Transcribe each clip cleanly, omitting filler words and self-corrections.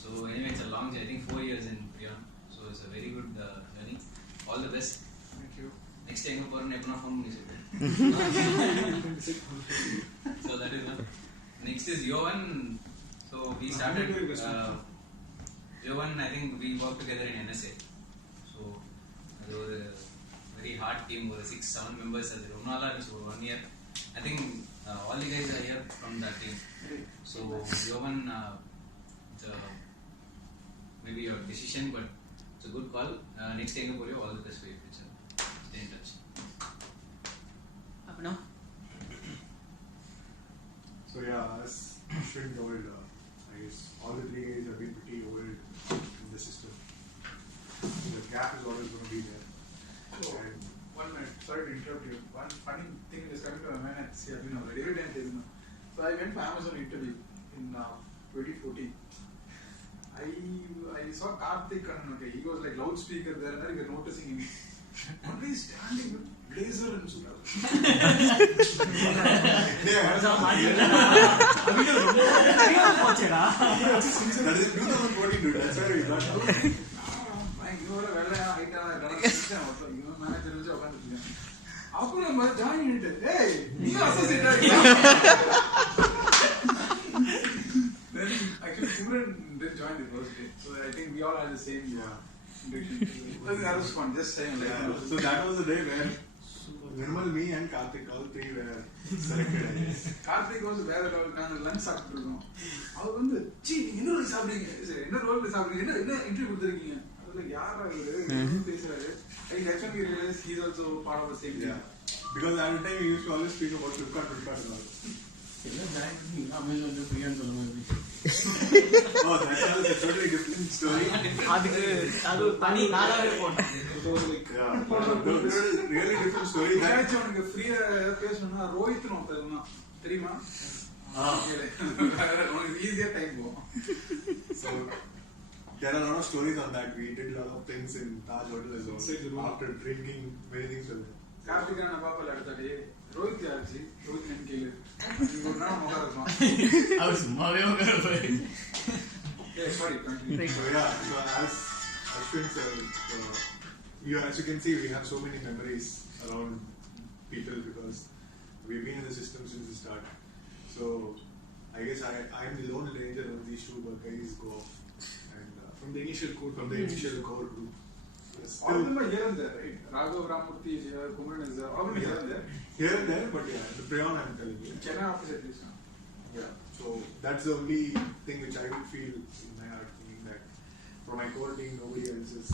So anyway, it's a long journey. I think 4 years in Prion. So it's a very good journey. All the best. Thank you. Next time you phone பண்ணி So that is one. Next is Jovan. So we started. Jovan, I think we worked together in NSA. So it was a very hard team. We were 6-7 members. So 1 year. I think all the guys are here from that team. So Jovan, maybe your decision, but it's a good call. Next time for you, all the best for your future. Stay in touch. No? So yeah, as Ashwin told, I guess all the 3 guys have been pretty old in the system. The gap is always going to be there. So, And 1 minute, sorry to interrupt you. One funny thing is coming to my mind at CRB now, every time there is no. So I went for Amazon interview in 2014. I saw Karthik and okay, he was like loudspeaker there and we were noticing him. Only standing with blazer and suit. That is in 2014, dude. That's where we got out. அப்புறம் join பண்ணிட்டு ஏய் நீ associate then actually Simran didn't join the first day, so I think we all had the same that was fun, just saying like So that was the day where Nirmal, me and Karthik, all 3 were selected, I guess. Karthik was வேற level நாங்க lunch சாப்பிட்டு இருக்கோம். அவர் வந்து சீ நீங்க என்ன role சாப்பிடுறீங்க? சரி என்ன ரோல் சாப்பிடுறீங்க? என்ன இன்டர்வியூ கொடுத்திருக்கீங்க? அதுல யாரா இவரு பேசுறாரு? I actually realized he's also part of the same team. Because at the time we used to always speak about Flipkart and all. Amazon Prion Oh, that's a totally different story. அது தனி நாளாவே போனோம். Yeah, really different story. ஏதாச்சும் உனக்கு ஃப்ரீயா பேசணும்னா ரோஹித் ஒருத்தர் தெரியுமா? உனக்கு ஈஸியா டைம் போகும். So there are a lot of stories on that. We did a lot of things in Taj Hotel as well. After drinking, many things were there. Karthik நான் பாப்பல அடுத்தடி ரோஹித் யாருச்சு? ரோஹித் நன் கேளு. நீங்க ஒரு நாள் மொகா இருக்கும். அவர் சும்மாவே உட்கார்றாரு. Sorry, continue. So yeah, so as Ashwin said, as you can see, we have so many memories around people because we've been in the system since the start. So I guess I am the lone ranger when these 2 guys go off. And From the initial core group. All of them are here and there, right? Raghav Ramurthy is here, Kumran is there, all of them here and there. Here and there, but yeah, the Prion I'm telling you. Chennai office at least. Yeah, so that's the only thing which I would feel in my heart, thinking that for my core team, nobody else is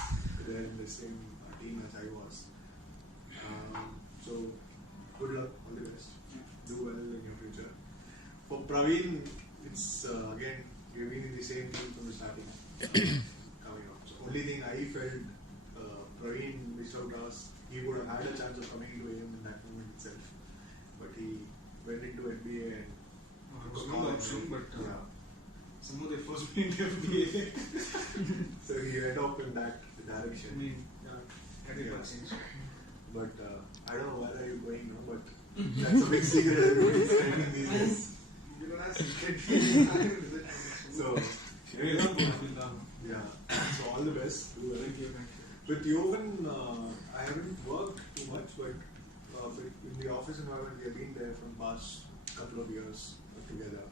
there in the same team as I was. So good luck, all the best. Do well in your future. For Praveen, it's again, we've been in the same team from the starting. Coming up. So only thing I felt Praveen missed out was he would have had a chance of coming into AM in that moment itself, but he went into NBA and Smooth option, but some of the first been in NBA. So he went off in that direction. I mean, yeah. But I don't know where are you going now, but that's a big secret everybody's telling these days. You don't have secret. So yeah, so all the best. Do well. Thank you. With Jovan, I haven't worked too much, but in the office environment, we have been there for the past couple of years together.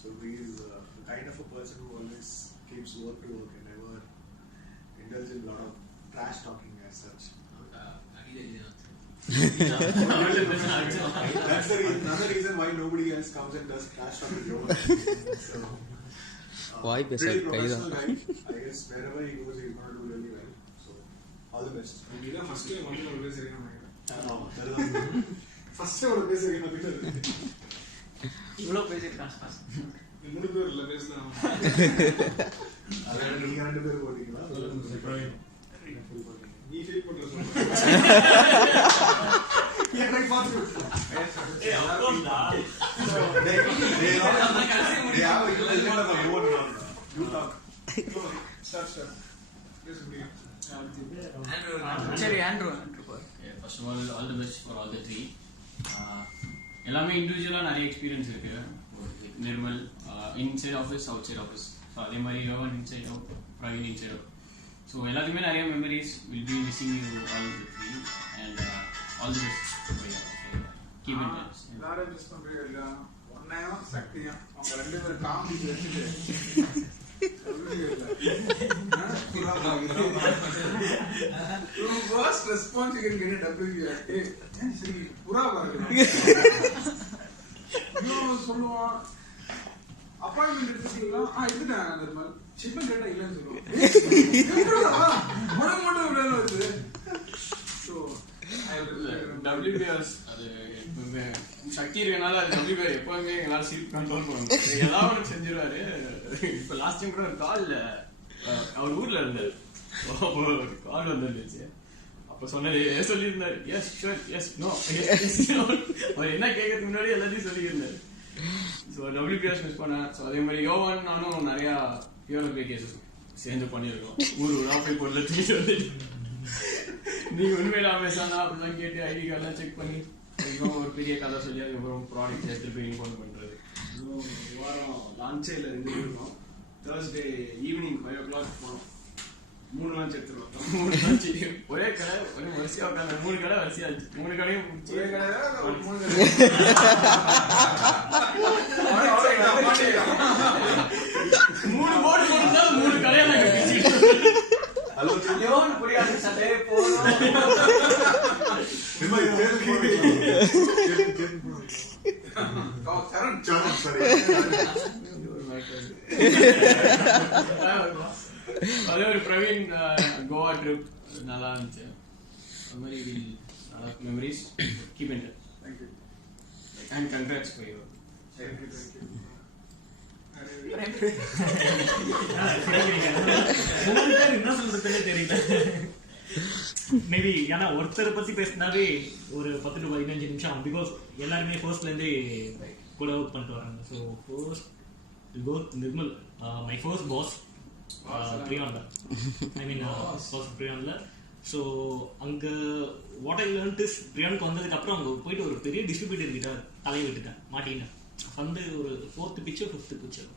So he's the kind of a person who always keeps work to work and never indulges in a lot of trash talking as such. That's another reason why nobody else comes and does trash talk with Jovan. So, pretty professional guy. I guess wherever he goes, he's going to do really well. So, all the best. First time one of the First time ஒரு பேசுறீங்க இவ்வளோ பேசிருக்கான். 3 பேர் இல்ல பேசலாம். அதான் நீங்க 2 பேர் போறீங்களா? நீ ஃபீல் பண்ற சொல்லுங்க. எனக்கு பாத்து ஏய் அவ்வளவுடா. சரி Andrew First of all the best for all the 3. எல்லாமே இண்டிவிஜுவலாக நிறைய எக்ஸ்பீரியன்ஸ் இருக்குது. Nirmal inside office outside office. So அதே மாதிரி யோகன் இன்சைடோ பிரவீன் இன்சைடோ ஸோ எல்லாத்துக்குமே நிறைய memories will be missing you all the three and all the best keep in touch. எல்லாரும் மிஸ் பண்றீங்க. ஒன்னையும் சக்தியும் அவங்க 2 பேரும் காமெடி வச்சுட்டு ஃபர்ஸ்ட் ரெஸ்பான்ஸ் கேட்டு டபிள்யூ சரி புறா பாருங்க சொல்லுவான் அப்பாயின்மெண்ட் எடுத்துட்டீங்களா எடுத்துட்டேன் நிர்மல் ஷிப்மெண்ட் டேட்டா இல்லைன்னு சொல்லுவோம் மட்டும் வருது. ஸோ WBS அது எப்பவுமே சக்தி இருக்கனால அது WBS எப்பவுமே எல்லாரும் சீட் கண்ட்ரோல் பண்ணுவாங்க. ஏதாவது ஒன்று செஞ்சிருவாரு. இப்போ லாஸ்ட் டைம் கூட ஒரு கால் அவர் ஊர்ல இருந்தார். அப்போ கால் வந்துருந்துச்சு. அப்போ சொன்னது சொல்லியிருந்தாரு எஸ் ஷூர் எஸ் நோ அவர் என்ன கேட்கறதுக்கு முன்னாடி எல்லாத்தையும் சொல்லியிருந்தாரு. ஸோ WBS மிஸ் பண்ணேன். ஸோ அதே மாதிரி யோவான் நானும் நிறையா பியூரோ கேசஸ் சேர்ந்து பண்ணியிருக்கோம். ஊரா போய் பொருளை தூக்கிட்டு வந்துட்டு நீங்க உண்மையில அமேசானா அப்படிலாம் கேட்டு ஐடி கார்டெலாம் செக் பண்ணி ஒரு பெரிய கதை சொல்லி அதுக்கப்புறம் ப்ராடக்ட் எடுத்து போய் இன்ஃபார்ம் பண்றது. வாரம் லான்ச்சே இல்லை 2 இருக்கோம். Thursday ஈவினிங் 5 o'clock போனோம். 3 லான்ச் எடுத்துருவோம். 3 லான்ச் ஒரே கடை ஒரே வரிசையா உட்காந்து 3 கடை வரிசையாச்சு. 3 கடையும் ஒரே கடை 3 போட்டு கொடுத்தாலும் 3 கடையெல்லாம் புரியாது சட்டே போதும். அதே ஒரு பிரவீன் கோவா ட்ரிப் நல்லா இருந்துச்சு. அது மாதிரி நல்லா memories keep in touch. Thank you. And congrats for you. Thank you. என்ன சொல்றதுன்னே தெரியல. மேபி ஏன்னா ஒருத்தரை பத்தி பேசினாவே ஒரு 10 to 15 நிமிஷம். பிகாஸ் எல்லாருமே ஃபர்ஸ்ட்ல இருந்தே கூட ஒர்க் பண்ணிட்டு வராங்க. So first Nirmal my first boss பிரியான்ல ஃபர்ஸ்ட் பிரியான்ல. ஸோ அங்கே வாட் ஐ லேர்ன்ட் இஸ் பிரியானுக்கு வந்ததுக்கு அப்புறம் அங்கே போயிட்டு ஒரு பெரிய டிஸ்ட்ரிபியூட்டர் கிட்ட தலையை விட்டுட்டேன் மாட்டினேன். வந்து ஒரு 4th பிக்சர் 5th பிக்சர்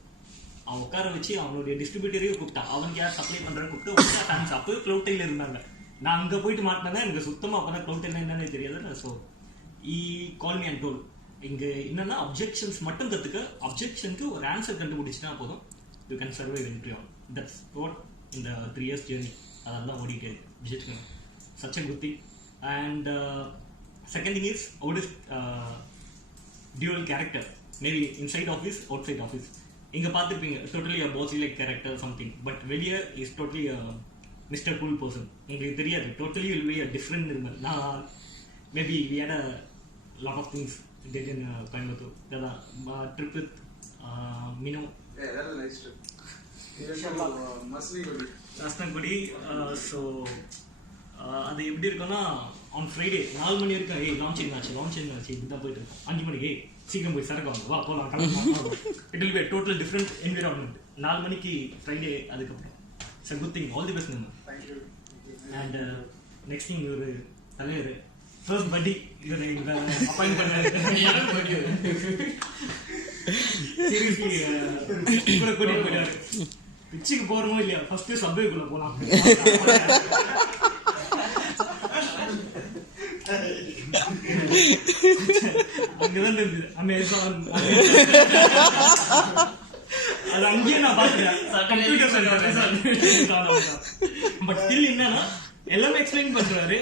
அவன் உட்கார வச்சு அவனுடைய டிஸ்ட்ரிபியூட்டரையும் கூப்பிட்டான். அவனுக்கு யார் சப்ளை பண்றேன்னு கூப்பிட்டு ஃபேன்ஸ் அப்போ க்ளவுட்டைல இருந்தாங்க. நான் அங்கே போயிட்டு மாட்டினேன். எனக்கு சுத்தமாக அப்போ தான் க்ளவுட் என்னன்னு தெரியாது. So call me and toll இங்கே என்னன்னா அப்ஜெக்ஷன்ஸ் மட்டும் கற்றுக்க, அப்ஜெக்ஷனுக்கு ஒரு ஆன்சர் கண்டுபிடிச்சினா போதும் you can survive in Priyan. That's what இந்த 3 years ஜேர்னி அதெல்லாம் ஓடிட்டு objection such a good thing. And second thing is out is dual character, maybe inside office, outside office. இங்க பார்த்துருப்பீங்க totally a bossy like character something, but வெளியே is totally a Mr. Cool person. உங்களுக்கு தெரியாது, totally will be a different normal. நான் maybe we had a lot of things did in Coimbatore. That trip with Mino. Yeah, that was a nice trip. Masnagudi. So அது எப்படி இருக்குன்னா on Friday 4 மணி வரைக்கும் launching ஆச்சு இப்படி தான் போயிட்டு இருக்கோம். 5 மணிக்கு சீக்கிரம் போய் சரக்கு வாங்க வா போகலாம் கிளம்பலாம். It will be total different environment. 4 மணிக்கு ஃப்ரைடே. அதுக்கப்புறம் it's a good thing. All the best நம்ம. அண்ட் நெக்ஸ்ட் திங் ஒரு தலைவர் ஃபர்ஸ்ட் பட்டி இவரை அப்பாயிண்ட் பண்ணாரு. சீரியஸ்லி கூட கூட்டிட்டு போயிட்டாரு. பிச்சுக்கு போறோமோ இல்லையா ஃபர்ஸ்ட் சப்வேக்குள்ள போலாம். அங்கதான் இருந்தது அமேசான். அது அங்கேயே நான் பாத்துக்கிறேன். பட் ஸ்டில் என்னன்னா எல்லாமே எக்ஸ்பிளைன் பண்றாரு.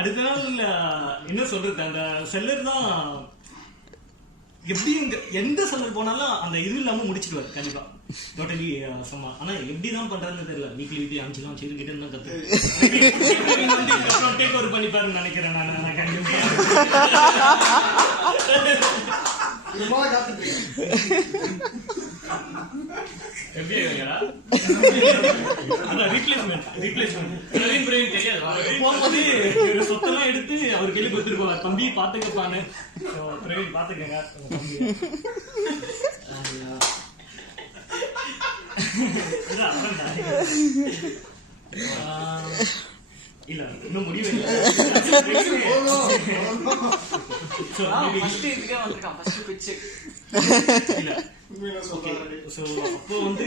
அடுத்த நாள் என்ன சொல்றது, அந்த செல்லர் தான் எப்படி எந்த செல்லர் போனாலும் அந்த இது இல்லாம முடிச்சிடுவாரு கண்டிப்பா. டோட்டலி சம்மா. ஆனா எப்படிதான் பண்றதுன்னு தெரியல. வீக்லி 5 லான்ச் கிட்ட இருந்தா கத்து டேக் ஓவர் பண்ணிப்பாருன்னு நினைக்கிறேன் நான் கண்டிப்பா. எப்படி ஆகுங்கடா அதான் ரீப்ளேஸ்மெண்ட் தெரியாது. போகும்போது ஒரு சொத்தெல்லாம் எடுத்து அவர் கையில கொடுத்துருக்கோம். தம்பி பாத்துக்கப்பான்னு. பிரவீன் பாத்துக்கங்க தம்பி. இல்ல இன்னும் முடிவு இல்ல. இல்ல ஸோ அப்போ வந்து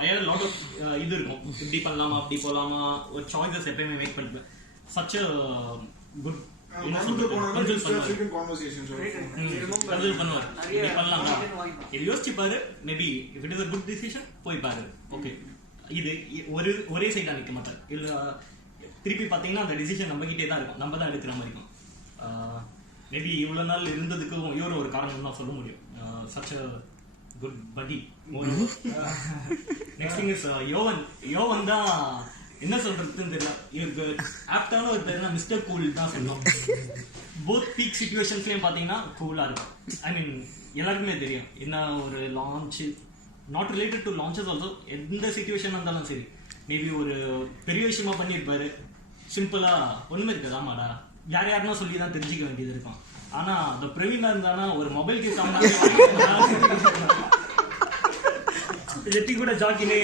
ஐ ஹேட் லாட் ஆஃப் இது இருக்கும், இப்படி பண்ணலாமா அப்படி போகலாமா, ஒரு சாய்ஸஸ் எப்பயுமே மேக் பண்ணுவேன். சச் அ குட் யோசிச்சுப்பாரு, maybe if it is a good decision போய் பாரு. ஓகே, இது ஒரே சைடா நிற்க மாட்டார். இல்ல திருப்பி பார்த்தீங்கன்னா அந்த டிசிஷன் நம்ம கிட்டே தான் இருக்கும், நம்ம தான் எடுக்கிற மாதிரி இருக்கும். மேபி இவ்வளோ நாள் இருந்ததுக்கும் இவரும் ஒரு காரணம் தான் சொல்ல முடியும். சச் அ குட் படி. நெக்ஸ்ட் திங் இஸ் யோவன் தான் என்ன சொல்றதுன்னு தெரியல, இவருக்கு ஆப்டான ஒரு பேர் மிஸ்டர் கூல் தான் சொல்லணும். போத் பீக் சிச்சுவேஷன்ஸ்லயும் பாத்தீங்கன்னா கூலா இருக்கும். ஐ மீன் எல்லாருக்குமே தெரியும் என்ன ஒரு launch, not related to launches also, எந்த சிச்சுவேஷன் இருந்தாலும் சரி, மேபி ஒரு பெரிய விஷயமா பண்ணியிருப்பாரு, சிம்பிளா ஒண்ணுமே இருக்காது, ஆமாடா யாருன்னா சொல்லி தான் தெரிஞ்சுக்க வேண்டியது இருக்கும். ஆனா அந்த பிரவீனா இருந்தானா ஒரு மொபைல் கிஃப்ட் எட்டி கூட ஜாக்கினே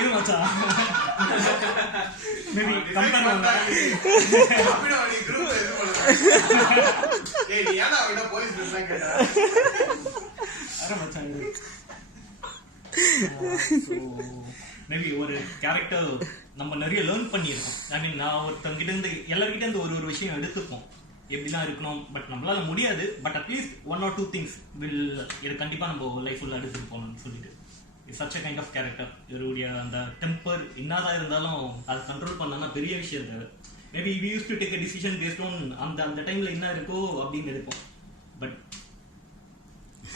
இது மச்சான் மேபி கம்பேர் பண்ணா மேபி ஒரு கேரக்டர் நம்ம நிறைய லேர்ன் பண்ணியிருக்கோம். ஐ மீன் நான் ஒருத்தங்கிட்ட இருந்து எல்லார்கிட்ட இருந்து ஒரு விஷயம் எடுத்துப்போம், எப்படிலாம் இருக்கணும், பட் நம்மளால முடியாது, பட் அட்லீஸ்ட் 1 or 2 things வில் இது கண்டிப்பா நம்ம லைஃப் ஃபுல்லா எடுத்துட்டு போகணும்னு சொல்லிட்டு such a kind of character. இவருடைய அந்த டெம்பர் என்னதான் இருந்தாலும் அதை கண்ட்ரோல் பண்ணனா பெரிய விஷயம் தேவை. Maybe we use to take a decision based on அந்த டைம்ல என்ன இருக்கோ அப்படின்னு எடுப்போம். But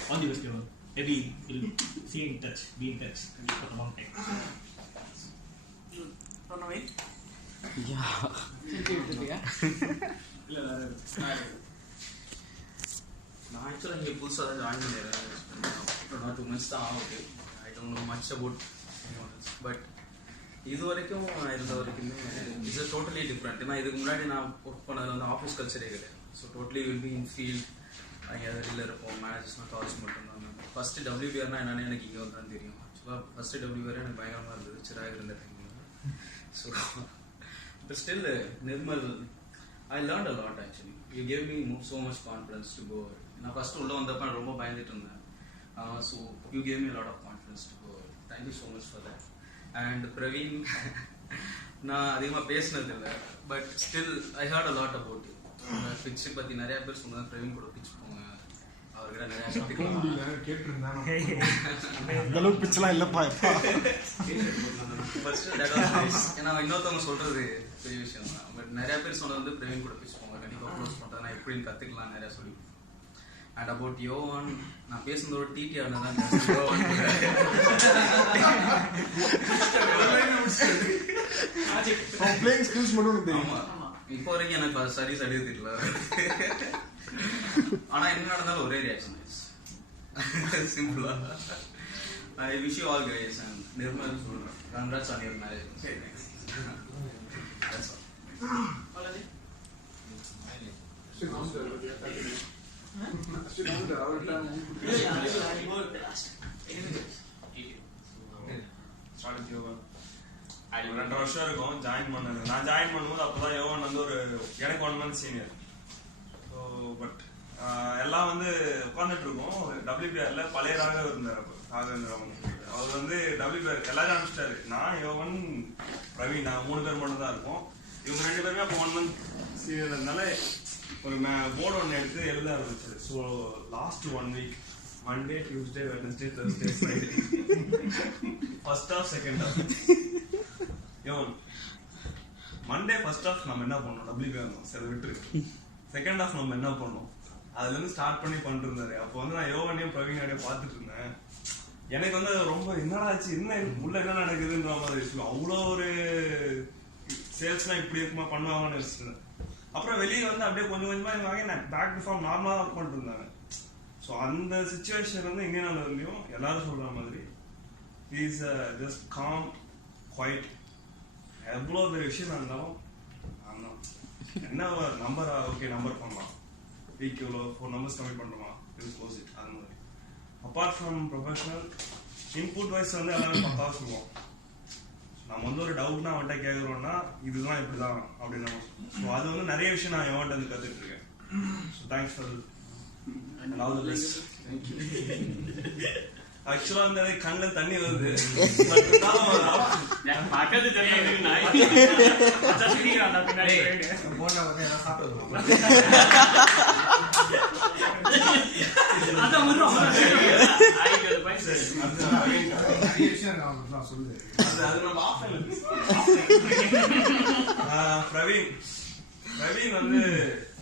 all the best your, maybe will see in touch, be in touch for a long time. சொன்னவே யா இல்ல நான் ஆக்சுவலாக இங்கே புதுசாக தான் ஜாயின் பண்ணிடுறேன், 2 months தான் ஆகுது. I don't know much about but இது வரைக்கும் இருந்த வரைக்குமே இட்ஸ் டோட்டலி டிஃப்ரெண்ட். ஏன்னா இதுக்கு முன்னாடி நான் ஒர்க் பண்ணது வந்து ஆஃபீஸ் கல்ச்சரே கிடையாது. So totally will be in field, அங்கே வெளியில் இருப்போம், மேனேஜர்ஸ்லாம் கால்ஸ் மட்டும்தான். ஃபஸ்ட்டு WBRனா என்னென்னு எனக்கு இங்கே வந்து தான் தெரியும். ஆக்சுவலாக ஃபஸ்ட்டு WBR எனக்கு பயங்கரமாக இருந்தது, சிறாக இருந்த டைமில். So but still Nirmal I learned a lot actually. You gave me so much confidence to go. நான் ஃபர்ஸ்ட் உள்ள வந்தப்ப ரொம்ப பயந்துட்டு இருந்தேன். So you gave me a lot of confidence to go. Thank you so much for that. And Praveen, நான் அதிகமாக பேசினது இல்லை, but still I heard a lot about you. Pitch பற்றி நிறைய பேர் சொன்னாங்க, பிரவீன் கூட பிட்ச் போங்க, அவர்கிட்ட நிறையா கற்றுக்கலாம் கேட்டிருந்தேன். அந்த அளவுக்கு பிச்செல்லாம் இல்லைப்பா. ஏன்னா இன்னொருத்தவங்க சொல்றது பெரிய விஷயம் தான். பட் நிறைய பேர் சொன்னது வந்து பிரவீன் கூட பிட்ச் போங்க, கண்டிப்பாக க்ளோஸ் பண்ணுறது, நான் எப்படின்னு கற்றுக்கலாம் நிறையா சொல்லி. அண்ட் அபவுட் யோவான் நான் பேசுனதோட டிடிஆர் தான் பிளேயிங் ஸ்கில்ஸ் மட்டும் தெரியும். இப்போ வரைக்கும் எனக்கு சரி சரி தெரியல. ஆனா என்ன நடந்தாலும் ஒரே ரியாக்ஷன் சிம்பிளா. I wish you all grace and Nirmal சொல்றேன், congrats on your marriage. That's all. ஒரு 2 வருஷம் இருக்கும் ஜாயின் பண்ணது. நான் ஜாயின் பண்ணும்போது அப்போதான் யோகன் வந்து ஒரு எனக்கு 1 month சீனியர். ஸோ பட் எல்லாம் வந்து உட்காந்துட்டு இருக்கோம். WBRல பழைய ராகவ் இருந்தார், அப்போ ராகவேந்திரன். அவர் வந்து WBR எல்லாரும் அனுப்பிச்சிட்டாரு. நான் யோகன் பிரவீன் நாங்கள் 3 பேர் மட்டும் தான் இருக்கோம். இவங்க 2 பேருமே அப்போ 1 month சீனியர் இருந்தால ஒரு போர்டு ஒன்று எடுத்து எழுத ஆரம்பிச்சது. So last 1 week Monday, Tuesday, Wednesday, Thursday, Friday, first half, second half. Monday first half நம்ம என்ன பண்ணோம், WBR சரி விட்டுரு. செகண்ட் ஹாஃப் நம்ம என்ன பண்ணோம், அதுல இருந்து ஸ்டார்ட் பண்ணி பண்ணிட்டு இருந்தாரு. அப்போ வந்து நான் யோகனையும் பிரவீனையும் பார்த்துட்டு இருந்தேன். எனக்கு வந்து ரொம்ப என்னடா ஆச்சு, என்ன உள்ள என்ன நடக்குதுன்ற மாதிரி இருக்கு. அவ்வளோ ஒரு சேல்ஸ்லாம் இப்படி இருக்குமா பண்ணுவாங்கன்னு வச்சுருந்தேன். அப்புறம் வெளியே வந்து அப்படியே கொஞ்சம் கொஞ்சமா வாங்கி நான் பேக் டு ஃபார்ம் நார்மலாக ஒர்க் பண்ணிட்டு இருந்தாங்க. ஸோ அந்த சுச்சுவேஷன் வந்து எங்கே நடந்துலையும் எல்லாரும் சொல்ற மாதிரி இஸ் ஜஸ்ட் காம் குவைட். எவ்வளோ பெரிய விஷயம் இருந்தாலும் என்ன நம்பர் ஓகே நம்பர் பண்ணலாம், வீக் எவ்வளோ 4 numbers கம்மி பண்ணுறோமா, இட் க்ளோஸ் இட். அது மாதிரி apart from professional input wise வந்து எல்லாமே 10 சொல்லுவோம். நம்ம வந்து ஒரு டவுட்னா அவன்கிட்ட கேட்குறோம்னா இதுதான் இப்படி தான் அப்படின்னு நம்ம. ஸோ அது வந்து நிறைய விஷயம் நான் எவன்கிட்ட வந்து கற்றுட்டு இருக்கேன். So thanks for and all the best. ஆக்சுவலா வந்து எனக்கு கண்ணுல தண்ணி வருது. பக்கத்து தெரியாது நாய் போனா வந்து என்ன சாப்பிடுறது பிரவீன் வந்து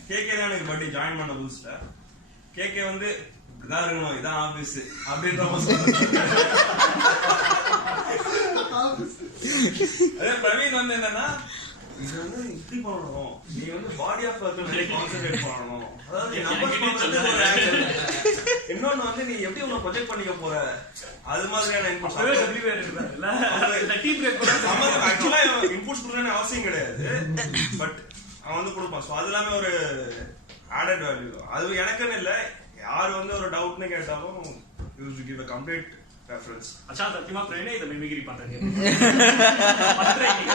கேகே தான் எனக்கு பர்த்டே ஜாயின் பண்ண புதுசுல கேகே வந்து இதான் இருக்கணும் இதான் ஆபீஸ் அப்படின்ற அதே பிரவீன் வந்து என்னன்னா இது வந்து இப்படி பண்ணணும் நீ வந்து பாடி ஆஃப் கான்சென்ட்ரேட் பண்ணணும் அதாவது இன்னொன்னு வந்து நீ எப்படி உன்னை ப்ரொஜெக்ட் பண்ணிக்க போற அது மாதிரியான இன்புட்ஸ் கொடுக்கணும்னு அவசியம் கிடையாது பட் அவன் வந்து கொடுப்பான் ஸோ அது எல்லாமே ஒரு ஆடட் வேல்யூ அது எனக்குன்னு இல்லை யார் வந்து ஒரு டவுட்னு கேட்டாலும் use to give a complete reference அச்சா சத்தியமா பிரேனே இத மிமிக்ரி பண்றாங்க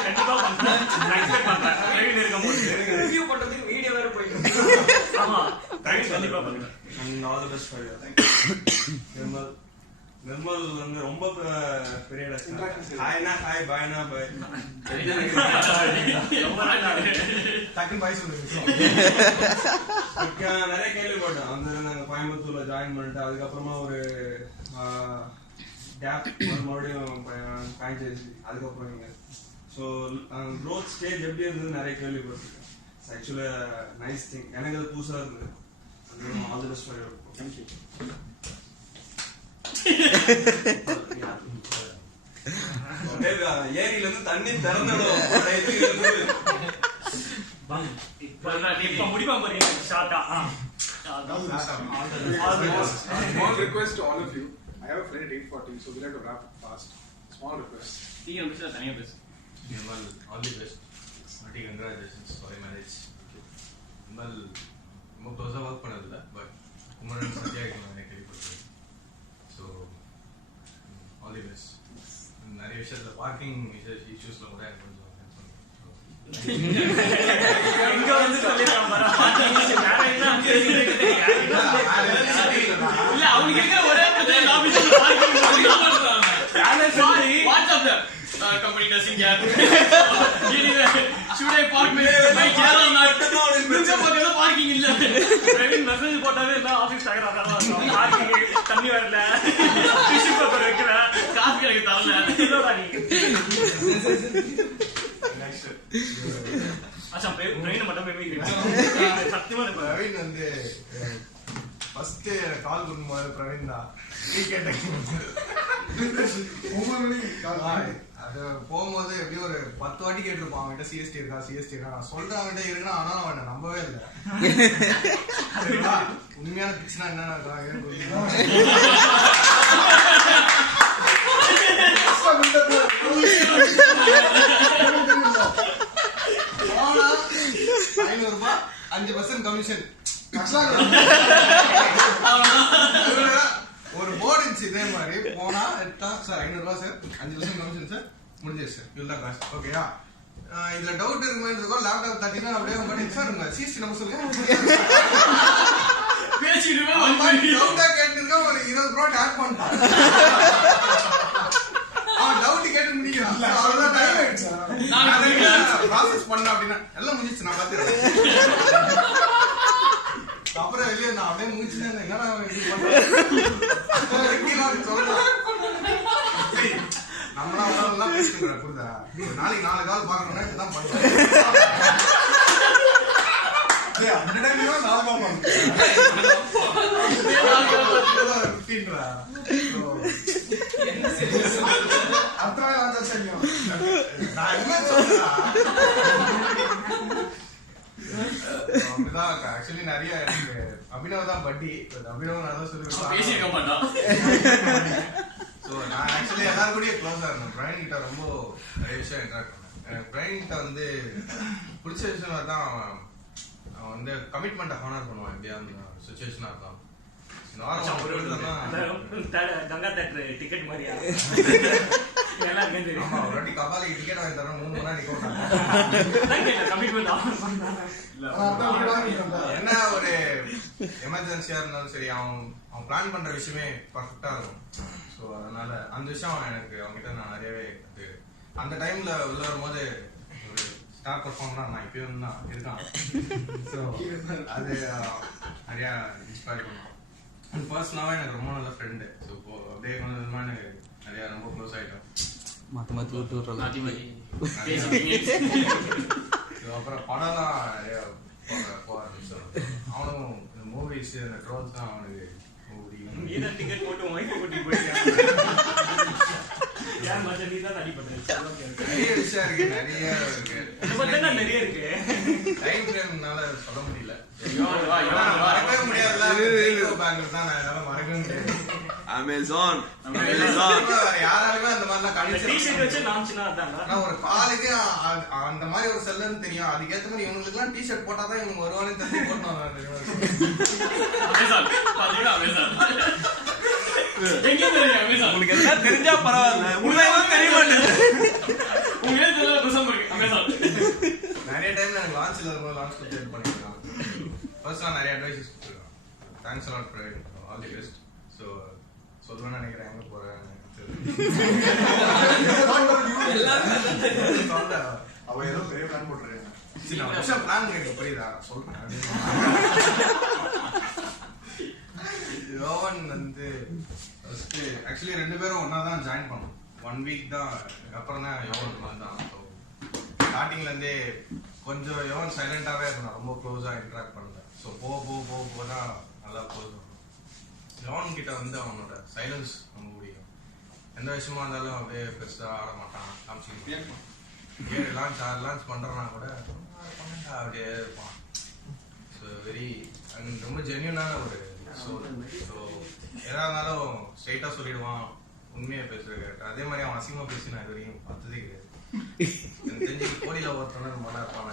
கண்டிப்பா பண்றேன் நான் எக்ஸ்பெக்ட் பண்றேன் பிரேன் இருக்கும்போது ரிவ்யூ பண்றதுக்கு வீடியோ வேற போயிடும் ஆமா தேங்க்ஸ் கண்டிப்பா பண்றேன் and all the best for you Nirmal வந்து ரொம்ப பெரிய ஹாய்னா ஹாய் பாய்னா பாய் டக்குன்னு பாய் சொல்லுங்க நிறைய கேள்விப்பட்டேன் வந்து நாங்க கோயம்புத்தூர்ல ஜாயின் பண்ணிட்டு அதுக்கப்புறமா ஒரு கேப் மறுபடியும் ஃப்ரான்ச்சைசி அதுக்கப்புறம் நீங்க ஸோ க்ரோத் ஸ்டேஜ் எப்படி இருந்தது நிறைய கேள்விப்பட்டிருக்கேன் ஆக்சுவலா நைஸ் திங் எனக்கு அது புதுசாக இருந்தது all the best for your thank you ஏரியில இருந்து தண்ணி திறந்துடும் இப்ப முடிப்பா பாருங்க ஷார்ட்டா Small request to all of you. I have a friend at 8:40, so we'll have to wrap up fast. Small request. நீங்க முடிச்சா தனியா பேசு. Nirmal, all the best. Hearty congratulations for your marriage. Nirmal, ரொம்ப க்ளோஸாக ஒர்க் பண்ணதில்லை but Kumaran சத்யாக்கு நான் எனக்கு கேள்விப்பட்டேன் ஸோ ஆல் தி பெஸ்ட் நிறைய விஷயத்தில் பார்க்கிங் இஷ்யூஸில் கூட எனக்கு கொஞ்சம் இங்க வந்து சொல்லிருக்கான் பாரு பார்க்கிங் இஷ்யூ வேற என்ன அங்க இல்ல அவனுக்கு இருக்கிற ஒரே பிரச்சனை ஆபீஸ்ல பார்க்கிங் பண்றாங்க சாரி வாட்ஸ்அப்ல company doesn't care. Should I park my car or not? Ninja பக்கத்துல parking இல்ல. பிரவீன் மெசேஜ் போட்டாவே என்ன ஆபீஸ் டயர் ஆகறதா பார்க்கிங் தண்ணி வரல டிஷ்யூ பேப்பர் வைக்கல காசு எனக்கு தரல. இல்லடா நீ அச்சா பிரவீன் மட்டும் பேமிக்கிறீங்க சத்தியமா பிரவீன் வந்து ஃபர்ஸ்ட் கால் பண்ணும்போது பிரவீன் தான் அது போகும்போது எப்படியும் ஒரு 10 வாட்டி கேட்டிருப்பான் அவன்கிட்ட சிஎஸ்டி இருக்கா நான் சொல்றேன் அவன்கிட்ட இருக்குன்னா ஆனாலும் அவன் நம்பவே இல்லை உண்மையான பிச்சுனா என்ன ₹500 5% கமிஷன் ஒரு போர்டு இருந்துச்சு இதே மாதிரி போனா சார் ₹500 சார் 5% கமிஷன் சார் முடிஞ்சிருச்சு சார் இதுதான் காசு ஓகேயா இதுல டவுட் இருக்குமே லேப்டாப் தட்டினா அப்படியே உங்க சார் உங்க சிசி நம்பர் சொல்லுங்க டவுட்டா கேட்டிருக்கா ஒரு ₹20 ஆட் பண்ணிட்டான் அவன் டவுட் கேட்டு முடிக்கிறான் அவ்வளவுதான் டைம் ஆயிடுச்சு ப்ராசஸ் பண்ண அப்படின்னா எல்லாம் முடிஞ்சிச்சு நான் பார்த்துக்கிறேன் அப்புறம் வெளியே நான் அப்படியே முடிச்சுன்னு என்னடா நம்மளாம் பேசிக்கிறேன் புரிதா நாளைக்கு 4 கால் பாக்கணும்னா இப்பதான் பண்ணுறேன் ஆக்சுவலி நிறைய அபினவ் தான் பட்டி அபினவ் நான் தான் சொல்லுவேன் ஸோ நான் ஆக்சுவலி எல்லாரும் கூட க்ளோஸாக இருந்தேன் பிரைன் கிட்ட ரொம்ப நிறைய விஷயம் இன்ட்ராக்ட் பண்ணேன் பிரைன் கிட்ட வந்து பிடிச்ச விஷயம் தான் அவன் வந்து கமிட்மெண்ட்டை ஹானர் பண்ணுவான் எப்படியா சுச்சுவேஷனாக இருந்தான் கங்கா தேட்டர் டிக்கெட் மாதிரியா ஆமா ஒரு வாட்டி கபாலிக்கு டிக்கெட் வாங்கி தரோம் 3 மணி கமிட்மெண்ட் என்ன ஒரு எமர்ஜென்சியா இருந்தாலும் சரி அவன் பிளான் பண்ற விஷயமே பர்ஃபெக்டா இருக்கும். ஸோ அதனால அந்த விஷயம் எனக்கு அவங்ககிட்ட நான் நிறையவே அந்த டைம்ல உள்ள வரும்போது ஒரு ஸ்டார் பர்ஃபார்மரா நான் இப்பயும் தான் இருக்கான். ஸோ அது நிறையா இன்ஸ்பயர் பண்ணும். அண்ட் பர்சனலாகவே எனக்கு ரொம்ப நல்ல ஃப்ரெண்டு. ஸோ இப்போ அப்படியே கொஞ்சம் கொஞ்சமாக எனக்கு நிறையா ரொம்ப க்ளோஸ் ஆகிட்டோம். அப்புறம் படம்லாம் நிறையா போக ஆரம்பிச்சோம். அவனும் இந்த மூவிஸ் இந்த ட்ரோல்ஸ் தான் அவனுக்கு டிக்கெட் போட்டு ஒய்ஃபை கூட்டி போயிட்டேன். நிறைய விஷயம் இருக்கு, நிறைய இருக்கு. நிறைய இருக்கு. டைம் ஃப்ரேம்னால சொல்ல முடியல. மறக்கவே முடியாதுல. பேங்க்ல தான் என்னால மறக்கவே முடியாது. அமேசான் யாராலுமே அந்த மாதிரிலாம் டிஷர்ட் வச்சு லான்ச்னா அதான் ஒரு காலுக்கு அந்த மாதிரி ஒரு செல்லன்னு தெரியும். அதுக்கேற்ற மாதிரி இவங்களுக்கு எல்லாம் டிஷர்ட் போட்டாதான் இவங்க வருவானு தெரிஞ்சு போட்டோம். உங்களுக்கு எல்லாம் தெரிஞ்சா பரவாயில்ல, உங்களுக்கு தெரிய மாட்டேங்குது. நிறைய டைம்ல எனக்கு லான்ச்ல வரும்போது லான்ச் கொடுத்து ஹெல்ப் பண்ணிருக்கான். ஃபர்ஸ்ட் நான் நிறைய அட்வைசஸ் கொடுத்துருக்கேன். Thanks a lot Praveen, all the best. So சொல்லுவேன்னு நினைக்கிறேன். எங்க போறேன் அவ ஏதோ பெரிய பிளான் போட்டுருக்காங்க. பிளான் கேட்க புரியுதா சொல்றேன். யோவன் வந்து ஆக்சுவலி 2 பேரும் ஒன்னா தான் ஜாயின் பண்ணோம். 1 வீக் தான் அப்புறம் தான் யோவன் வந்தான். ஸ்டார்டிங்ல இருந்தே கொஞ்சம் யோவன் சைலண்டாவே இருந்தான், ரொம்ப க்ளோஸா இன்டராக்ட் பண்ணல. ஸோ போக தான் நல்லா க்ளோஸ் ஆகும். யோவன் கிட்ட வந்து அவனோட சைலன்ஸ் ரொம்ப பிடிக்கும். எந்த விஷயமா இருந்தாலும் அப்படியே பெருசா ஆட மாட்டான், காமிச்சிக்க லான்ச் பண்றனா கூட அப்படியே இருப்பான். ஸோ வெரி ரொம்ப ஜென்யூனான ஒரு சோல். ஸோ எதா இருந்தாலும் ஸ்ட்ரைட்டா சொல்லிடுவான், உண்மையை பேசுறது. அதே மாதிரி அவன் அசிங்கமா பேசி நான் இது வரைக்கும் பார்த்ததே கிடையாது. எனக்கு தெரிஞ்சு கோடியில ஒருத்தவன ரொம்ப நல்லா இருப்பான்.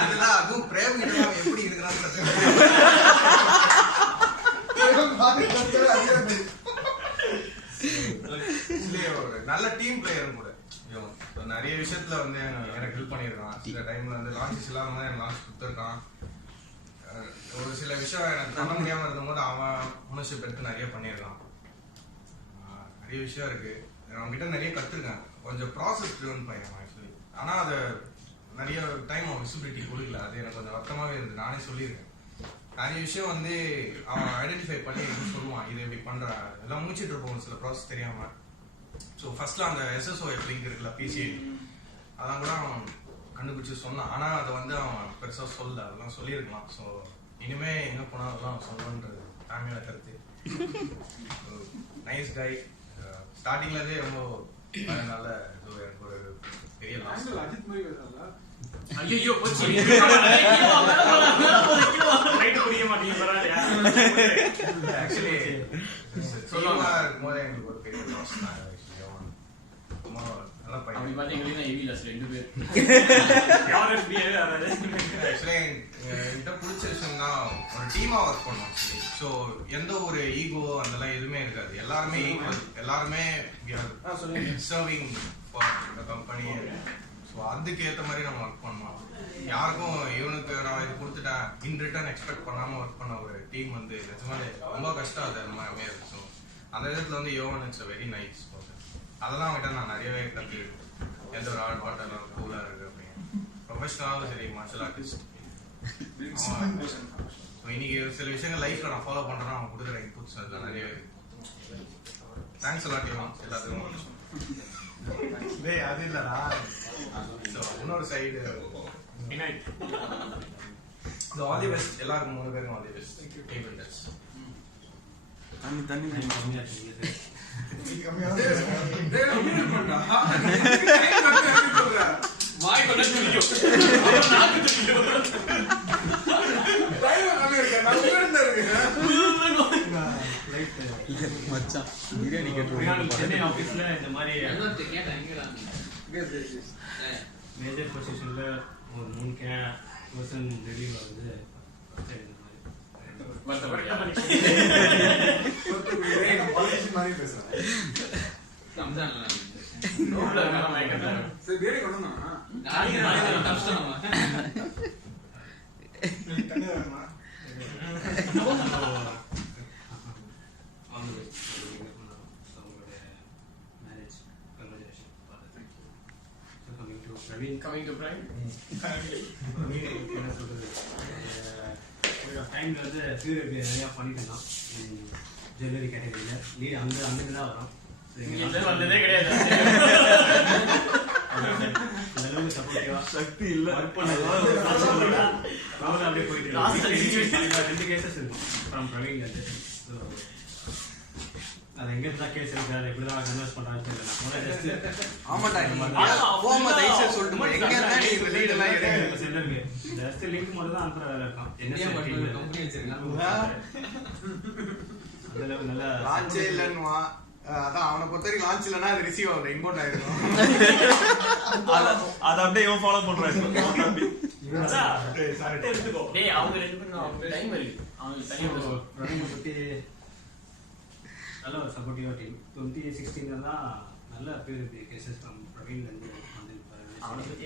அதுதான் அதுவும் பிரேம் கிட்ட எப்படி இருக்கிறான்னு ஒரு நல்ல டீம் பிளேயரும் கூட. நிறைய விஷயத்துல வந்து எனக்கு ஹெல்ப் பண்ணியிருக்கான். சில டைம்ல வந்து லான்ச்சஸ் இல்லாத மாதிரி எனக்கு லான்ச் கொடுத்துருக்கான். ஒரு சில விஷயம் எனக்கு பண்ண முடியாம இருக்கும்போது அவன் ஓனர்ஷிப் எடுத்து நிறைய பண்ணியிருக்கான். நிறைய விஷயம் இருக்கு. அவங்ககிட்ட நிறைய கத்துருக்கேன். கொஞ்சம் ப்ராசஸ் ட்ரிவன் பையன் ஆக்சுவலி. ஆனா அதை நிறைய டைம் அவன் விசிபிலிட்டி கொடுக்கல. அது எனக்கு கொஞ்சம் வருத்தமாவே இருந்து. நானே சொல்லியிருக்கேன். நிறைய விஷயம் வந்து அவன் ஐடென்டிஃபை பண்ணி சொல்லுவான், இது எப்படி பண்ற எல்லாம் முடிச்சுட்டு இருப்போம் சில ப்ராசஸ் தெரியாம. ஸோ ஃபர்ஸ்ட்ல அந்த SSOF லிங்க் இருக்குல்ல, PCI, அதெல்லாம் கூட அவன் கண்டுபிடிச்சு சொன்னான். ஆனா அதை வந்து அவன் பெருசா சொல்ல, அதெல்லாம் சொல்லியிருக்கலாம். ஸோ இனிமே எங்க போனாலும் அதெல்லாம் சொல்லணுன்றது ஃபேமிலியோட கருத்து. Nice guy. ஸ்டார்டிங்ல இருந்தே ரொம்ப நல்ல எனக்கு ஒரு பெரிய லாஸ். அஜித் மாதிரி பேசல. ஐயோ போச்சு. ரைட் புரிய மாட்டீங்க. ஆக்சுவலி சொல்லுவா இருக்கும்போது எனக்கு ஒரு பெரிய லாஸ் தான். அப்படி பாத்தீங்கன்னா ஹெவி லாஸ் 2 பேர். யார் எப்படியே வராது. ஆக்சுவலி என்கிட்ட பிடிச்ச விஷயம் தான் ஒரு டீமா ஒர்க் பண்ணோம். ஸோ எந்த ஒரு ஈகோ அதெல்லாம் எதுவுமே இருக்காது. எல்லாருமே ஈக்குவல், எல்லாருமே serving for the company. So அதுக்கு ஏற்ற மாதிரி நம்ம ஒர்க் பண்ணோம். யாருக்கும் இவனுக்கு நான் இது கொடுத்துட்டேன் இன் ரிட்டர்ன் எக்ஸ்பெக்ட் பண்ணாம ஒர்க் பண்ண ஒரு டீம் வந்து நிஜமாலே ரொம்ப கஷ்டம். அது நம்ம அமையாது. ஸோ அந்த இடத்துல வந்து யோவன் இட்ஸ் வெரி நைஸ் பர்சன். அதெல்லாம் அவங்ககிட்ட நான் நிறையவே கற்றுக்கிட்டேன். எந்த ஒரு ஆர்ட் வாட்டர் கூலாக இருக்கு அப்படின்னு. ப்ரொஃபஷனலாகவும் சரி, மார்ஷல் ஆர்டிஸ்ட். இன்னைக்கு சில விஷயங்கள் லைஃப்ல நான் ஃபாலோ பண்றேன்னா அவன் கொடுக்குற இன்புட்ஸ் அதுல நிறைய இருக்கு. தேங்க்ஸ் அலாட் எல்லாத்துக்கும். அது இல்லடா. இன்னொரு சைடு ஆல் தி பெஸ்ட் எல்லாருக்கும் 3 பேருக்கும் ஆல் தி பெஸ்ட். தண்ணி வாய் கொண்டா தெரியும். நாக்கு தெரியும். மச்சான் பிரியாணி கேட்டு சென்னை ஆபீஸ்ல இந்த மாதிரி கேட்டேன். மேஜர் பொசிஷன்ல ஒரு 3 பர்சன் ரிலீவ் ஆகுது. மாதிரி பேசுறேன். Coming to Prime. என்ன சொல்றது, டைம்ல வந்து ஃபியூர் நிறையா பண்ணிட்டோம் ஜுவல்லரி கேட்டகரியில் லீட் அங்கே தான் வரும். வந்ததே கிடையாது. அந்த அளவுக்கு சப்போர்ட்டிவா சக்தி இல்ல அப்படியே போயிட்டு 2 கேசஸ் இருக்கும் ஃப்ரம் பிரவீன் வந்து. ஸோ அது எங்க இருந்தா கேஸ் இருக்கு, அதை எப்படி தான் கன்வெர்ஸ் பண்றான்னு தெரியல. ஆமாடா போமா தைச்சு சொல்லிட்டு எங்க இருந்தா நீ லீட் எல்லாம் எடுங்க சென்டருக்கு ஜஸ்ட் லிங்க் மட்டும் தான் அனுப்புற வேலை இருக்கும். இந்தியா மட்டும் கம்பெனி வச்சிருக்காங்க. அந்த அளவுக்கு நல்லா லான்ச்சே இல்லன்னுவா. அதான் அவனை பொறுத்த வரைக்கும் லான்ச் இல்லைன்னா அது ரிசீவ் ஆகல, இம்போர்ட் ஆயிருக்கும். அதை அப்படியே இவன் ஃபாலோ பண்றான். டேய் அவங்க 2 பேரும் அவங்க டைம் இருக்கு. அவங்க தனியா பிரவீனை பத்தி நல்ல ஒரு சப்போர்ட்டிவா டீம். 2016 தான் நல்ல பேர் கேசஸ் ஃப்ரம் பிரவீன் வந்து அவனை பத்தி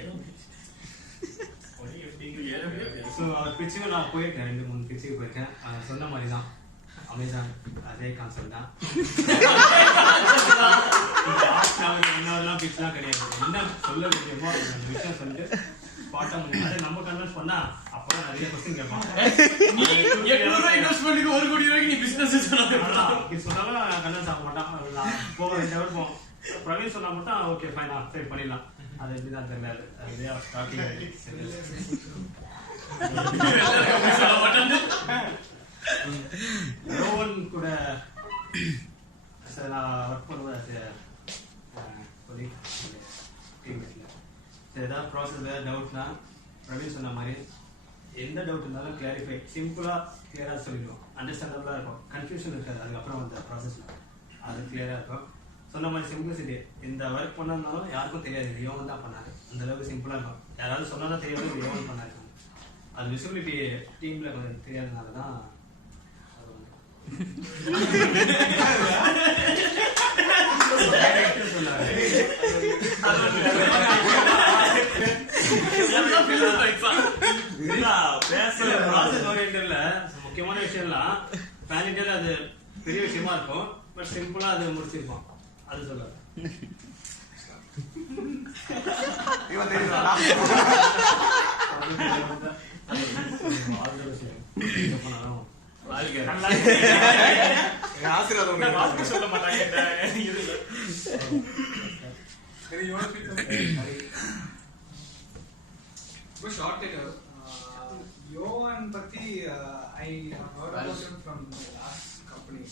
ஸோ அவர் பிச்சுக்கு நான் போயிருக்கேன், 2-3 பிச்சுக்கு போயிருக்கேன். சொன்ன மாதிரி தான் அமேசான் அதே கான்செப்ட் தான். இன்னொருலாம் பிச்சுலாம் கிடையாது. என்ன சொல்ல முடியுமோ அந்த விஷயம் சொல்லிட்டு பாட்டா முடியும். அதை நம்ம கன்வெர்ஸ் பண்ணா அப்பதான் நிறைய கொஸ்டின் கேட்பாங்க. இன்வெஸ்ட்மென்ட்க்கு 1 கோடி ரூபாய்க்கு நீ பிசினஸ் சொன்னாலும் கன்வெர்ஸ் ஆக மாட்டான். போக 2 hour போவோம். பிரவீன் சொன்னா மட்டும் ஓகே ஃபைனா சரி பண்ணிடலாம். அது எப்படிதான் தெரியல. அதுலேயே ஸ்டார்டிங் ரோவன் கூட நான் ஒர்க் பண்ணுவேன் டீம்மேட்டில். ஏதாவது ப்ராசஸ் ஏதாவது டவுட்னா பிரவீன் சொன்ன மாதிரி எந்த டவுட் இருந்தாலும் கிளாரிஃபை சிம்பிளாக கிளியராக சொல்லிடுவோம். அண்டர்ஸ்டாண்டபிளாக இருக்கும், கன்ஃபியூஷன் இருக்காது. அதுக்கப்புறம் அந்த ப்ராசஸில் அது கிளியராக இருக்கும். சொன்ன மாதிரி சிம்பிளிசிட்டி. இந்த ஒர்க் பண்ணாலும் யாருக்கும் தெரியாது இது யோகன் தான் பண்ணாரு. அந்த அளவுக்கு சிம்பிளாக இருக்கும். யாராவது சொன்னாலும் தெரியாது இது யோகன் பண்ணாரு. அது விசிபிலிட்டி டீமில் கொஞ்சம் தெரியாதனால தான் முக்கியமான விஷயம்லாம் பேனிட்டல் அது பெரிய விஷயமா இருக்கும். பட் சிம்பிளா அது முடிச்சிருப்பான். அது சொல்ல ஆசீர்வாதம் சொல்ல மாட்டாங்க. Yovan Pati, I have heard about him from the last company.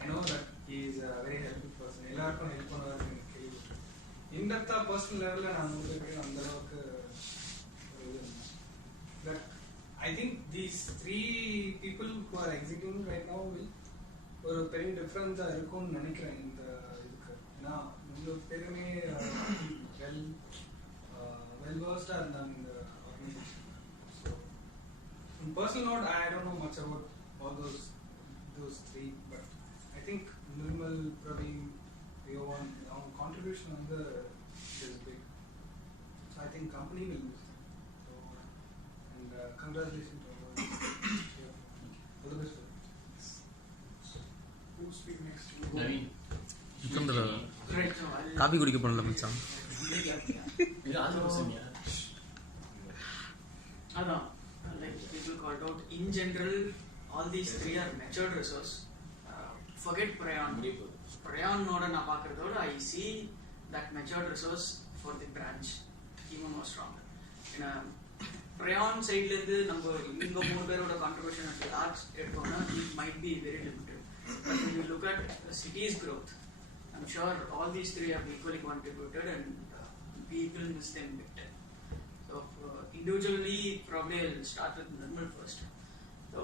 I know that he is a very helpful person. எல்லாருக்கும் ஹெல்ப் பண்ணுவாரு. இன்டெப்தா பர்சனல் லெவல்ல நான் உங்களுக்கு அந்த அளவுக்கு but I think these 3 people who are executing right now will ஒரு பெரிய டிஃபரன்ஸா இருக்கும்னு நினைக்கிறேன் இந்த இதுக்கு. ஏன்னா 3 பேருமே வெல் versed இருந்தாங்க இந்த organisation. On personal note, I don't know much about all those 3, but I think Nirmal, Praveen, Yovan, our contribution on the is big. So I think company will use them. So, and congratulations to all. All the best for them. Who speak next? Naveen coffee குடிக்க போனல மச்சான். இது almost அதான் like people called out in general all these 3 are matured resource. Forget Prayan noda na paakradhoda I see that matured resource for the branch even more strong. In a Prayan side la irundhu நம்ம இங்க 3 பேரோட contribution at large எடுத்தோம்னா it might be very limited, but when you look at the city's growth, I'm sure all these 3 have equally contributed and people miss them big time. So individually probably I'll start with Nirmal first. So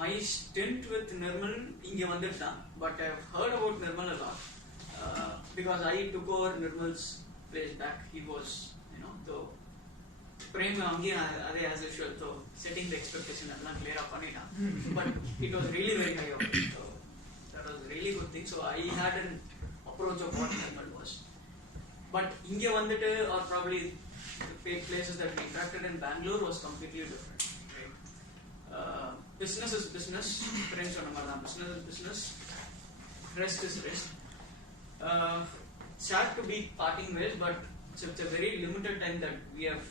my stint with Nirmal inge vandutta, but I've heard about Nirmal a lot because I took over Nirmal's place back. He was, though Prem ange ade as usual, so setting the expectation alla clear up pannita, but it was really very high up. So that was a really good thing. So I had an approach of what Nirmal was, but inge vandittu or probably the places that we interacted in Bangalore was completely different. business is business. Friends சொன்ன மாதிரி தான், business is business, rest is rest. Sad to be parting ways, but it's a very limited time that we have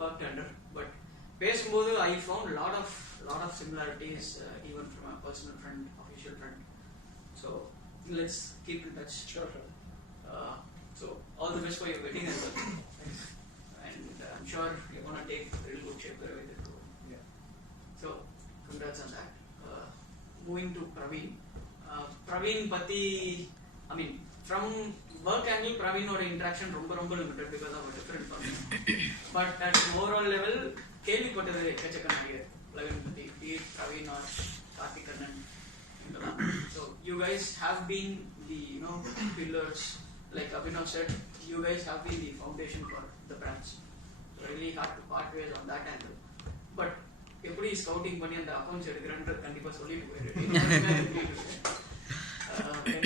worked under. But பேசும்போது I found lot of similarities, even from a personal friend, official friend. So let's keep in touch. Sure. So all the best for your wedding as well. And I'm sure you're gonna take real good shape wherever you go. Yeah. So congrats on that. Moving to Praveen. Praveen pati, I mean, from work angle, Praveen or interaction ரொம்ப limited because of a different person. But at overall level, கேள்விப்பட்டது எக்கச்சக்க நிறைய Praveen pati, be it Praveen or Karthikanan. So you guys have been the pillars, like Abhinav said, you guys have been the foundation for the branch. Really hard to part ways on that angle. But எப்படி scouting பண்ணி அந்த accounts எடுக்கிறேன்றது கண்டிப்பா சொல்லிட்டு போயிடுறேன்.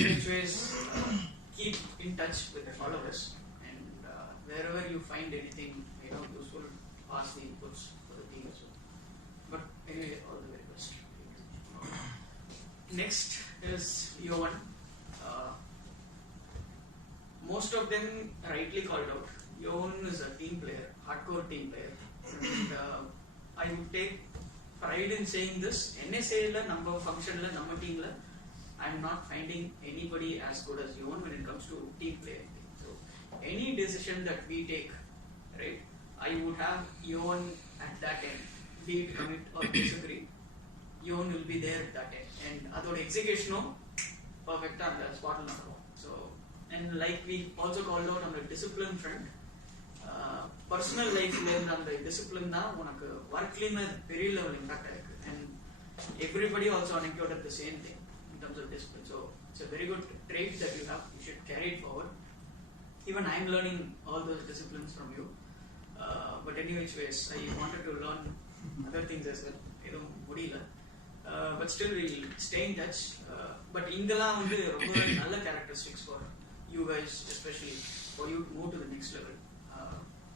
Anyways, keep in touch with the followers, and wherever you find anything useful, pass the inputs for the team as well. But anyway, all the very best. Next is Yovan. Most of them rightly called out. Yovan is a team player, hardcore team player. And I would take pride in saying this. NSA la number function la number team la, I'm not finding anybody as good as Yovan when it comes to team playing. So any decision that we take, right, I would have Yovan at that end, be it commit or disagree. Yovan will be there at that end, and ador execution perfect on the spot la. So, and like we also called out on the discipline front, personal life and the discipline na unakku work la very level impact aayirukku, and everybody also anecdote the same thing in terms of discipline. So it's a very good trait that you have. You should carry it forward. Even I am learning all those disciplines from you. But anyways, I wanted to learn other things as well. Mudila. But still we'll stay in touch. But ingala vandu romba nalla characteristics for you guys, especially for you to move to the next level.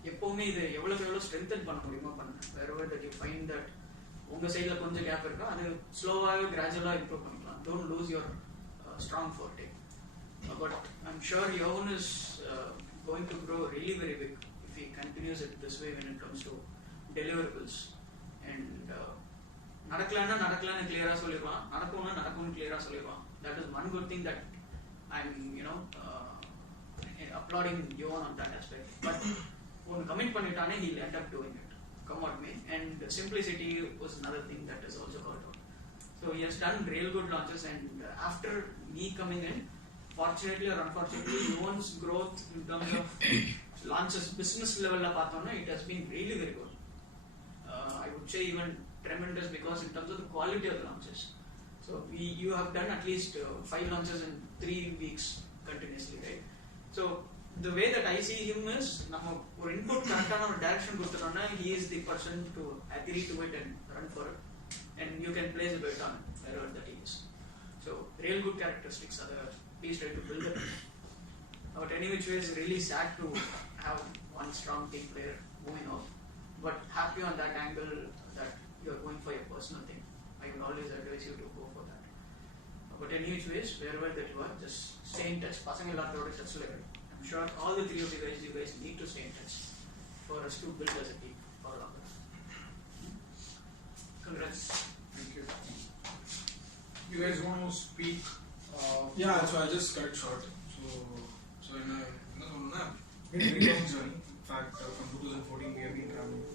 எப்பவுமே இது எவ்வளவு strengthen பண்ண முடியுமோ பண்ணுங்க. wherever that you find that உங்க சைடுல கொஞ்சம் gap இருக்கா, அது ஸ்லோவாக கிராஜுவலா இம்ப்ரூவ் பண்ணிக்கலாம். don't lose your strong forte. But I'm sure Yovan is going to grow really very big if he continues it this way when it comes to deliverables. And நடக்கலன்னு கிளியரா சொல்லிடுவான், நடக்கும்னு கிளியரா சொல்லிடுவான். That is one good thing that I'm applauding Yovan on that aspect. But when commit பண்ணிட்டானே he'll end up doing it, come what may. And simplicity was another thing that is also called out. So he has done real good launches, and after me coming in, fortunately or unfortunately, Yovan's growth in terms of launches business level la paathona, it has been really very good. I would say even tremendous, because in terms of the quality of the launches. So you have done at least 5 launches in 3 weeks continuously, right? So the way that I see him is, நம்ம ஒரு input கரெக்டான ஒரு direction கொடுத்துட்டோம்னா, he is the person to agree to it and run for it, and you can place a bet on wherever that he is. So real good characteristics are there. Please try to build it. But anyway, it's really sad to have one strong team player moving off, but happy on that angle that you are going for your personal thing. I would always advise you to go for that. But anyways, wherever that you are, just stay in touch. Passing a lot of touch level. I'm sure all the three of you guys need to stay in touch for us to build as a team for longer. Congrats. Thank you. You guys want to speak? Yeah, so I just cut short. So in a very long journey. In fact, from 2014 we have been traveling.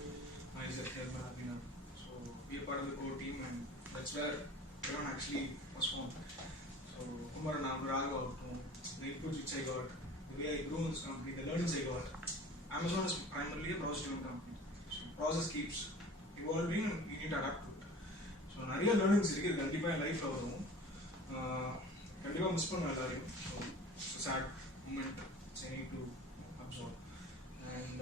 Myself, Herman, Abhinav. So we are part of the core team, and that's where everyone actually was formed. So Umar and Raghav, the inputs which I got, the way I grew in this company, the learnings I got. Amazon is primarily a process-driven company. So process keeps evolving, and we need to adapt to it. So நிறைய learnings இருக்கு, இது கண்டிப்பா என் லைஃப்ல வரும். கண்டிப்பா miss பண்ண எல்லாரையும். So it's a sad moment which I need to absorb. And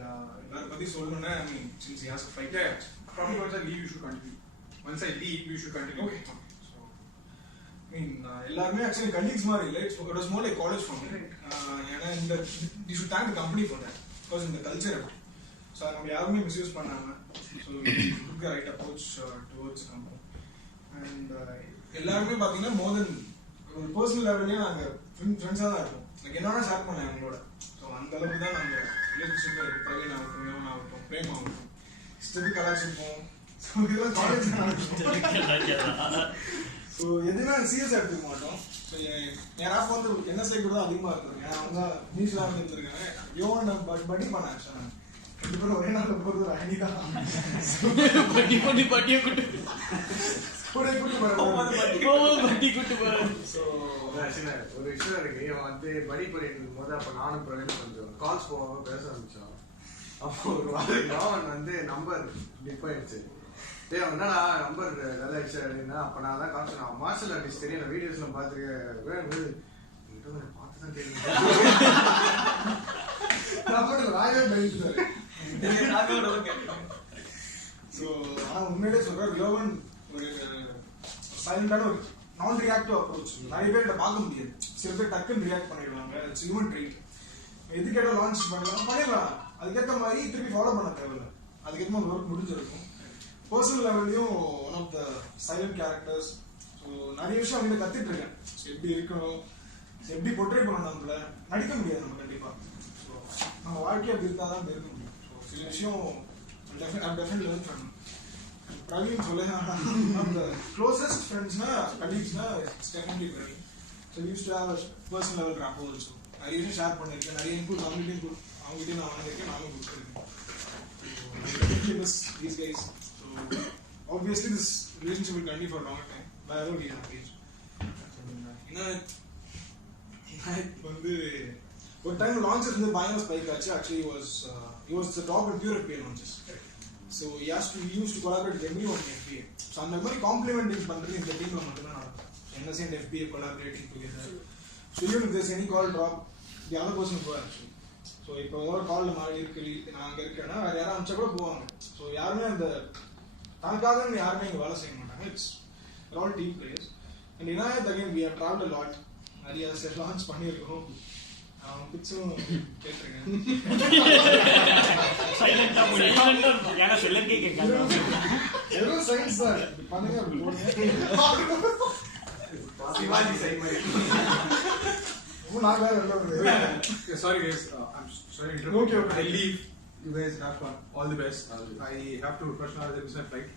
எல்லாரும் பத்தி சொல்லணும்னா, I mean, since he has a flight. Yeah, probably once I leave you should continue. Once I leave you should continue. Okay. So I mean, எல்லாருமே actually colleagues மாதிரி இல்லை. It was more like college for me. ஏன்னா you should thank the company for that, because in the culture. So நம்ம யாருமே misuse பண்ணாம, so we took the right approach towards the company. And எல்லாருமே பார்த்தீங்கன்னா மோர் தென் ஒரு personal லெவல்லையும் நாங்கள் ஃப்ரெண்ட்ஸாக தான் இருக்கோம். எனக்கு என்னன்னா ஷேர் பண்ணேன் அவங்களோட. ஸோ அந்த அளவுக்கு தான் நாங்கள் ரிலேஷன்ஷிப்பில் இருக்குது. பிரவீன் ஆகட்டும், யோகன் ஆகட்டும், பிரேம் ஆகட்டும், இஷ்டத்துக்கு கலாச்சிருப்போம். ஸோ இதெல்லாம் காலேஜ் ஸோ எதுவுமே சீரியஸாக எடுத்துக்க மாட்டோம். ஸோ என் ராப் வந்து NSI கூட தான் அதிகமாக இருக்கும். ஏன்னா அவங்க நியூஸ்லாம் வந்து இருந்திருக்காங்க. யோகன் பட்டி பண்ணேன் ஆக்சுவலாக. ரெண்டு பேரும் ஒரே நாளில் போகிறது ஒரு அணி தான். ஒரு விஷயம் இருக்கு. இவன் வந்து படி பண்ணிட்டு இருக்கும் போது அப்ப நானும் பிரவீன் கொஞ்சம் கால்ஸ் போவாம பேச ஆரம்பிச்சோம். அப்போ ஒரு வாரம் வந்து நம்பர் டிப் ஆயிடுச்சு. என்னடா நம்பர் நல்லா ஆயிடுச்சு அப்படின்னா அப்ப நான் தான் கால் சொன்னேன். மார்ஷல் ஆர்டிஸ்ட் தெரியும், வீடியோஸ்லாம் பார்த்துருக்கேன், பார்த்துதான் தெரியும். உண்மையிலே சொல்றேன், யோகன் ஒரு சைலண்டான ஒரு நான் ரியாக்டிவ் அப்ரோச். நிறைய பேர் பார்க்க முடியாது. சில பேர் டக்குன்னு ரியாக்ட் பண்ணிடுவாங்க. It's human trait. எது கேட்டால் லான்ச் பண்ணிடலாம். அதுக்கேற்ற மாதிரி திருப்பி ஃபாலோ பண்ண தேவையில்ல. அதுக்கேற்ற மாதிரி ஒர்க் முடிஞ்சிருக்கும். பர்சனல் லெவல்லையும் one of the silent characters. So நிறைய விஷயம் அவங்க கற்றுட்டு இருக்கேன். ஸோ எப்படி இருக்கணும், எப்படி பொட்ரே பண்ணணும், நம்மள நடிக்க முடியாது நம்ம கண்டிப்பாக. ஸோ நம்ம வாழ்க்கையை அப்படி இருந்தால் தான் இருக்க முடியும். ஸோ சில விஷயம் டெஃபினெட்லி லேர்ன் பண்ணணும். பிரவீன் சொல்லலாம், the closest friends-na, colleagues-na, it's definitely Praveen. So we used to have a personal level rapport also. நிறைய விஷயம் ஷேர் பண்ணிருக்கேன், நிறைய இன்புட் அவங்ககிட்டயும் நான் வாங்கியிருக்கேன், நானும் கொடுத்துருக்கேன். So miss these guys. So obviously this relationship will continue for a long time. Wherever we have reached. வந்து ஒரு டைம் லான்ச் இருந்து பயங்கர ஸ்பைக் ஆச்சு. Actually he was the top in pure FBA launches. So he used to collaborate with everyone in FBA. So அந்த மாதிரி complimenting பண்றது இந்த டீம்ல மட்டும் தான் நடக்கும். NSA and FBA collaborating together. So even if there's any call drop, the other person will go actually. So இப்போ ஏதாவது கால்ல மாறி இருக்கு, நான் அங்க இருக்கேன்னா வேற யாரும் அனுப்பிச்சா கூட போவாங்க. ஸோ யாருமே அந்த தனக்காக யாருமே இங்க வேலை செய்ய மாட்டாங்க. It's all team players. And Inayat again we have traveled a lot. நிறைய லான்ச் பண்ணியிருக்கோம். பிச்சும் கேட்டிருக்கேன். எதுவும் சயின்ஸ் தான் பண்ணுங்க. சிவாஜி சைட் மாதிரி. Sorry guys, I'm sorry to interrupt. Okay. I leave. You guys have fun. All the best. I have to rush now. There is a flight.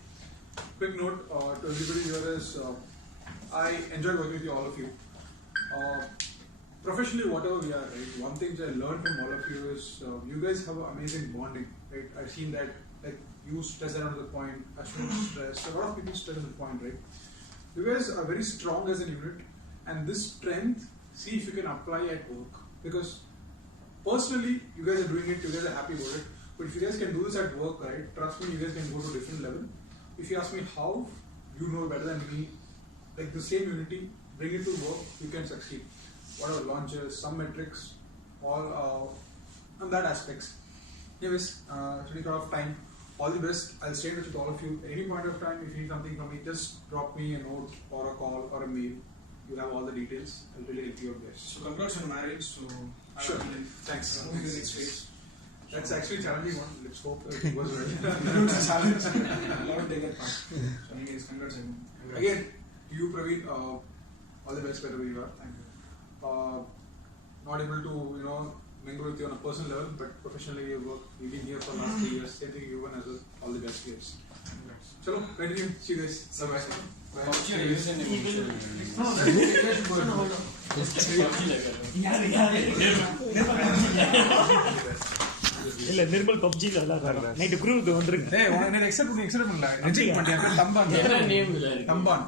Quick note to everybody here is I enjoyed working with you, all of you. Professionally, whatever we are, right? One thing I learned from all of you is you guys have an amazing bonding, right? I've seen that, like you stress out the point, Ashwin stress, a lot of people stress on the point, right? You guys are very strong as a unit, and this strength, see if you can apply at work. Because personally, you guys are doing it, you guys are happy about it. But if you guys can do this at work, right? Trust me, you guys can go to a different level. If you ask me how, you know better than me. Like the same unity, bring it to work, you can succeed. Whatever launches, some metrics, all on that aspects. Anyways, running out of time. All the best. I'll stay in touch with all of you. At any point of time, if you need something from me, just drop me a note or a call or a mail. You have all the details. I'll really help you out there. So congrats on marriage. So Sure. Thanks. Moving to the next phase. That's actually a challenging one. Let's hope it goes well. It's a challenge. Love take that part. So anyways, congrats again. You Praveen, all the best wherever you are. Thank you. Not able to mingle with you on a personal level, but professionally you work. You've been here for the last 3 years. Same thing you one as well. All the best years. Chalo, continue. See you guys. Bye bye. இல்ல நிர்மல் பப்ஜில விளையாடுறாங்க. Night குரூவுக்கு வந்துருங்க. ஏய் உனக்கு except பண்ணல. Reject பண்ணிட்டேன். தம்பான். என்ன name இல்ல. தம்பான்.